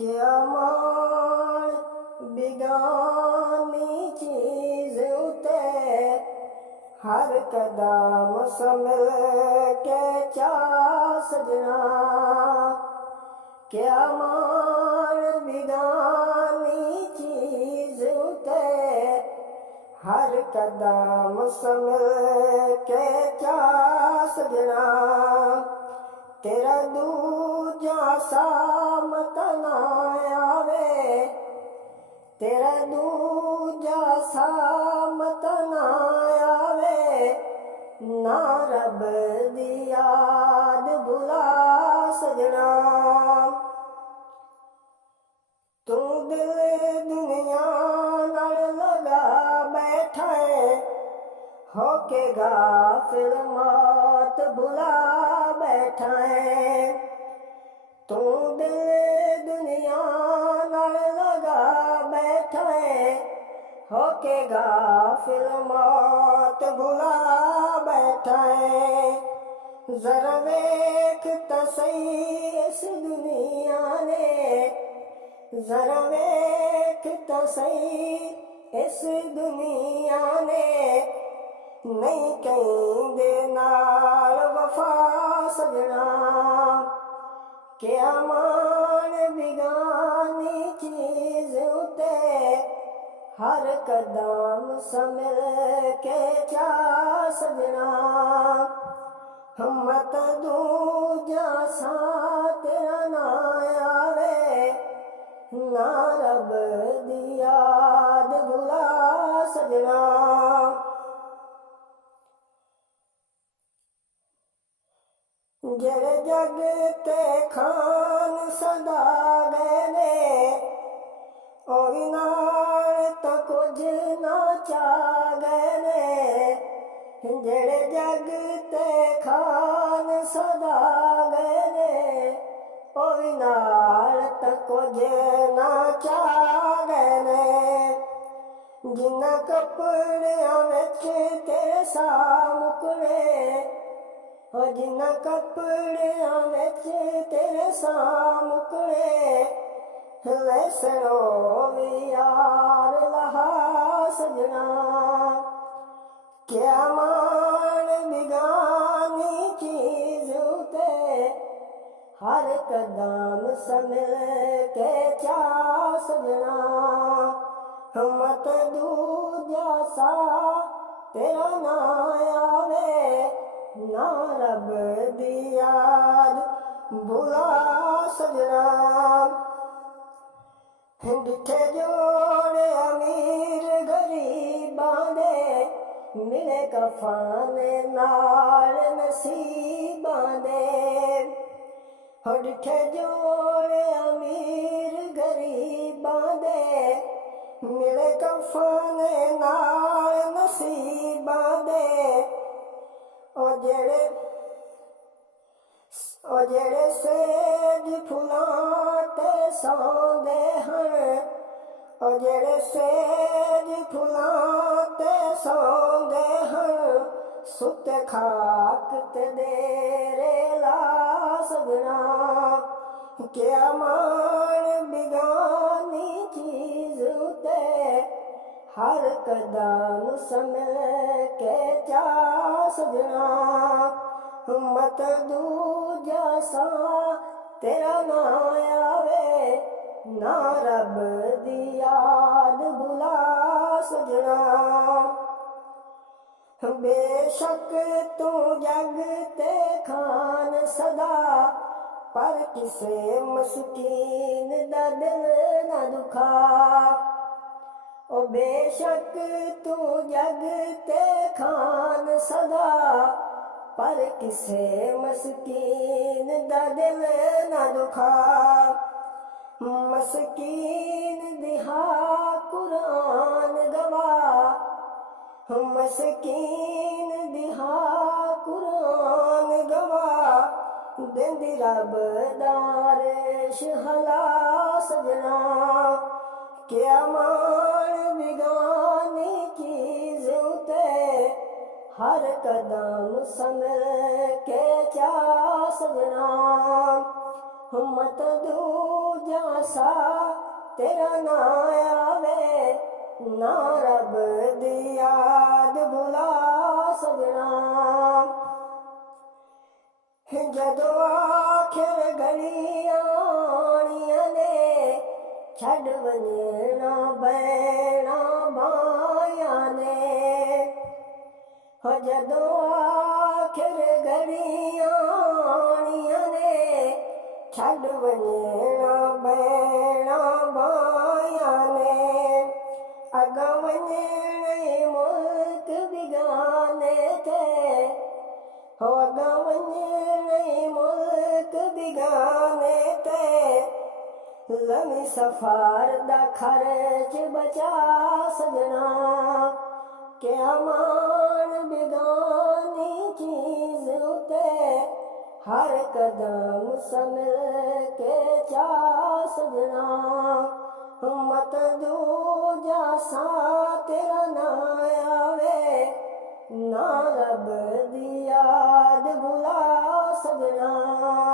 क्या मान बिगानी चीज उते हर कदम संभल के चा सजना। क्या मान बिगानी चीज उते हर कदम संभल के चा सजना। तेरा दूजा सामत ना आवे, तेरा दूजा सामत ना आवे, ना रब दी याद भुला सजना। तू दिल दुनिया नाल लगा बैठा है, होके गाफिल मौत भुला बैठा है। तू दिल दुनिया नाल लगा बैठा है, होके गाफिल मौत भुला बैठा है। जरा वेख तो सही इस दुनिया ने, जरा वेख तो सही इस दुनिया ने, नहीं कहीं दे नाल वफा सजना। क्या मान बिगानी चीज उते हर कदम संभल के चा सजना। हिम्मत दूजा सा तेरा ना आवे, ना रब दी याद भुला सजना। जेड़े जग ते खान सदा गए ने, ओ नाल तो कुछ ना चा गए ने। जेड़े जग ते खान सदा गए ने, ओ नाल तो कुछ ना चा गए ने। जिन्ना कपड़ियां विच तेरे सा मुकने, और जिन्ना कपड़ियां विच तेरे सा मुकने, वैसनो भी यार लहा सजना। क्या मान बिगानी चीज उते हर कदम संभल के चा सजना। हिम्मत दूजा सा तेरा ना आवे, ना रब दी याद भुला सजना। डिठे जोड़े अमीर गरीबां दे, मिले कफाने नाल नसीबां दे। डिठे जोड़े अमीर गरीबां दे, मिले कफाने नाल नसीबां दे। ओ जेड़े सेज फुलां ते सौंदे हन, ओ जेड़े सेज फुलां ते सौंदे हन, सुते खाक ते डेरे ला सजना। क्या मान बिगानी चीज उते हर कदम संभल के चा सजना। हिम्मत दूजा सा तेरा ना आवे, ना रब दी याद भुला सजना। बेशक तू जग ते खान सदा, पर किसे मस्कीन दा दिल ना दुखा। ओ बेशक तू जग ते खान सदा, पर किसे मस्कीन दा दिल ना दुखा। मस्कीन दिहा कुरान गवाह, मस्कीन दिहा कुरान गवाह, देंदी रब दारिश हला सजना। क्या मान बिगानी चीज उते हर कदम संभल के चा सजना। मत दूजा सा तेरा ना आवे, ना रब दी याद भुला सजना। जदों आखिर घड़ियां आणियां ने, छड़ वञणा बैणा बायां ने। हो जदों आखिर घड़ियां आणियां ने, छड़ वञणा बैणा बायां ने। अगां वञणे मुल्क बिगाने ते, हो अगां वञणे मुल्क बिगाने ते। लमी सफार दा खर्च बचा सजना, के अमान बिगानी चीज उते हर कदम संभल के चा सजना। मत दूजा सा तेरा ना आवे, ना रब दी याद भुला सजना।